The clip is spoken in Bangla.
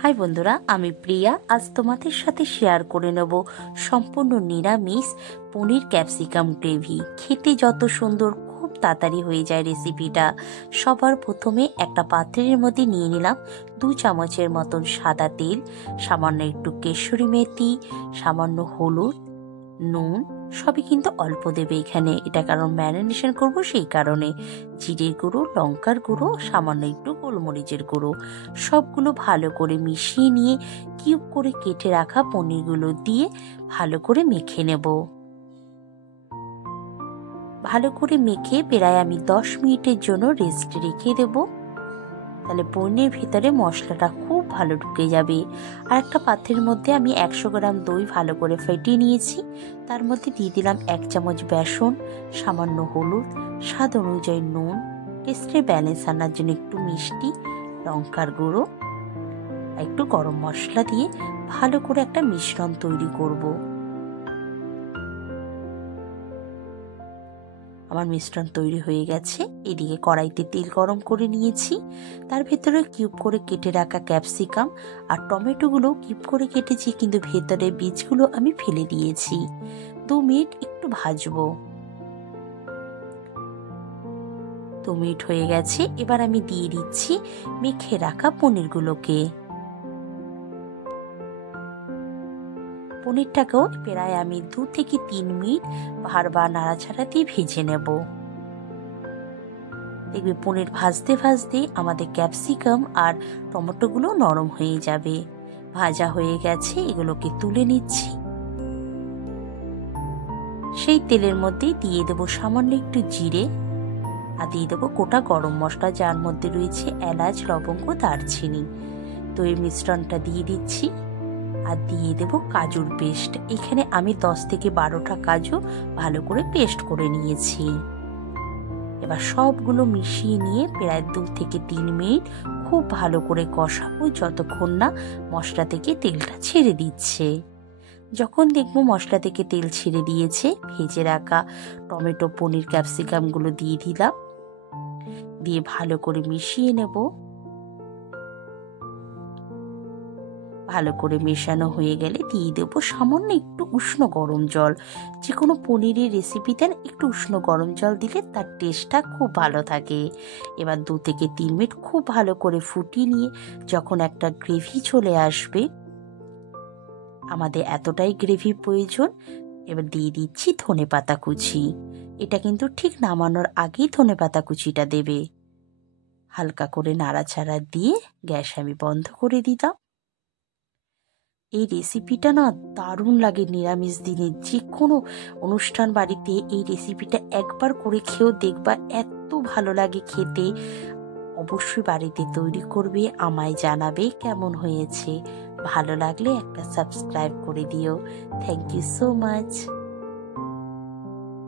হাই বন্ধুরা, আমি প্রিয়া। আজ তোমাদের সাথে শেয়ার করে নেব সম্পূর্ণ নিরামিষ পনির ক্যাপসিকাম গ্রেভি। খেতে যত সুন্দর, খুব তাড়াতাড়ি হয়ে যায় রেসিপিটা। সবার প্রথমে একটা পাত্রের মধ্যে নিয়ে নিলাম 2 চামচের মতন সাদা তেল, সামান্য একটু কেশরি মেথি, সামান্য হলুদ, নুন, সবই কিন্তু অল্প দেবে এখানে, এটা কারণ ম্যারিনেশন করব সেই কারণে। জিরের গুঁড়ো, লঙ্কার গুঁড়ো, সামান্য একটু গোলমরিচের গুঁড়ো, সবগুলো ভালো করে মিশিয়ে নিয়ে কিউব করে কেটে রাখা পনিরগুলো দিয়ে ভালো করে মেখে নেব। ভালো করে মেখে প্রায় আমি 10 মিনিটের জন্য রেস্ট রেখে দেবো। তাহলে পনিরের ভিতরে মশলাটা খুব ভালো ঢুকে যাবে। আর একটা পাত্রের মধ্যে আমি 100 গ্রাম দই ভালো করে ফেটিয়ে নিয়েছি। তার মধ্যে দিয়ে দিলাম 1 চামচ বেসন, সামান্য হলুদ, স্বাদ অনুযায়ী নুন, টেস্টের ব্যালেন্স আনার জন্য একটু মিষ্টি, লঙ্কার গুঁড়ো, একটু গরম মশলা দিয়ে ভালো করে একটা মিশ্রণ তৈরি করব। আমার মিশ্রণ তৈরি হয়ে গেছে। এদিকে কড়াইতে তেল গরম করে নিয়েছি। তার ভেতরে কিউব করে কেটে রাখা ক্যাপসিকাম আর টমেটোগুলো কিউব করে কেটেছি, কিন্তু ভেতরে বীজগুলো আমি ফেলে দিয়েছি। 2 মিনিট একটু ভাজবো। 2 মিনিট হয়ে গেছে। এবার আমি দিয়ে দিচ্ছি মেখে রাখা পনিরগুলোকে। পনিরটাকেও প্রায় আমি 2 থেকে 3 মিনিট বারবার নাড়াচাড়া দিয়ে ভেজে নেব। দেখবে পনির ভাজতে ভাজতে আমাদের ক্যাপসিকাম আর টমেটোগুলো নরম হয়ে যাবে। ভাজা হয়ে গেছে, এগুলোকে তুলে নিচ্ছি। সেই তেলের মধ্যে দিয়ে দেবো সামান্য একটু জিরে আর দিয়ে দেবো গোটা গরম মশলা, যার মধ্যে রয়েছে এলাচ, লবঙ্গ, দারচিনি। তো এই মিশ্রণটা দিয়ে দিচ্ছি আর দিয়ে দেবো কাজুর পেস্ট। এখানে আমি 10 থেকে 12টা কাজু ভালো করে পেস্ট করে নিয়েছি। এবার সবগুলো মিশিয়ে নিয়ে প্রায় 2 থেকে 3 মিনিট খুব ভালো করে কষাবো, যতক্ষণ না মশলা থেকে তেলটা ছেড়ে দিচ্ছে। যখন দেখবো মশলা থেকে তেল ছেড়ে দিয়েছে, ভেজে রাখা টমেটো, পনির, ক্যাপসিকামগুলো দিয়ে দিলাম, দিয়ে ভালো করে মিশিয়ে নেব। ভালো করে মেশানো হয়ে গেলে দিয়ে দেবো সামান্য একটু উষ্ণ গরম জল। যে কোনো পনিরের রেসিপিতে একটু উষ্ণ গরম জল দিলে তার টেস্টটা খুব ভালো থাকে। এবার 2 থেকে 3 মিনিট খুব ভালো করে ফুটিয়ে নিয়ে যখন একটা গ্রেভি চলে আসবে, আমাদের এতটাই গ্রেভির প্রয়োজন, এবার দিয়ে দিচ্ছি ধনেপাতা কুচি। এটা কিন্তু ঠিক নামানোর আগেই ধনেপাতা কুচিটা দেবে। হালকা করে নাড়াচাড়া দিয়ে গ্যাস আমি বন্ধ করে দিলাম। এই রেসিপিটা না দারুণ লাগে নিরামিষ দিনে। যে কোনো অনুষ্ঠান বাড়িতে এই রেসিপিটা একবার করে খেয়েও দেখবা, এত ভালো লাগে খেতে। অবশ্যই বাড়িতে তৈরি করবে, আমায় জানাবে কেমন হয়েছে। ভালো লাগলে একটা সাবস্ক্রাইব করে দিও। Thank you so much.